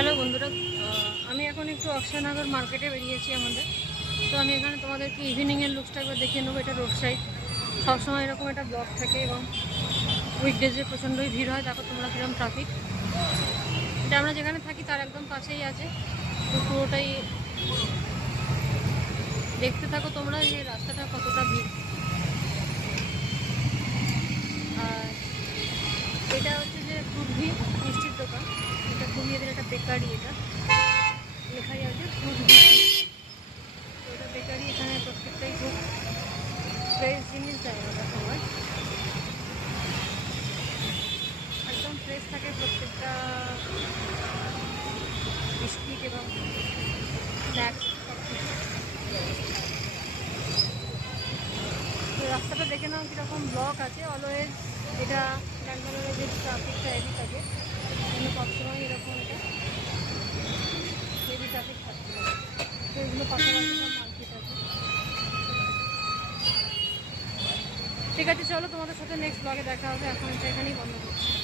Hello বন্ধুরা, আমি এখন একটু অক্ষয়নগর মার্কেটে বেরিয়েছি আমাদের। তো আমি এখানে তোমাদেরকে ইভিনিংয়ের লুকসটা একবার দেখিয়ে নেবো। এটা রোড সাইড, সবসময় এরকম একটা ব্লক থাকে এবং উইকডেজে প্রচণ্ডই ভিড় হয়। দেখো তোমরা কিরকম ট্রাফিক। এটা আমরা যেখানে থাকি তার একদম পাশেই আছে। তো পুরোটাই দেখতে থাকো তোমরা, যে রাস্তাটা কতটা ভিড়। আর এটা হচ্ছে যে ফুডভি মিষ্টির দোকান। এটা ঘুমিয়েদের একটা বেকারি, এটা লেখাই আছে ফুডভি। তো এটা বেকারি, এখানে প্রত্যেকটাই খুব ফ্রেশ জিনিস দেয় ওরা সবাই, একদম ফ্রেশ থাকে প্রত্যেকটা বিস্কিট এবং স্ন্যাক্স সব কিছু। তো রাস্তাটা দেখে নাও কীরকম ব্লক আছে অলওয়েজ। এটা ব্যাঙ্গালোরে যে ট্রাফিকটা হেভি থাকে, এখানে সবসময় এরকম এটা হেভি ট্রাফিক থাকতে পারে। তো এগুলো পাশাপাশি সব মার্কেট আছে। ঠিক আছে, চলো তোমাদের সাথে নেক্সট ব্লগে দেখা হবে। এখন এটা এখানেই বন্ধ করছি।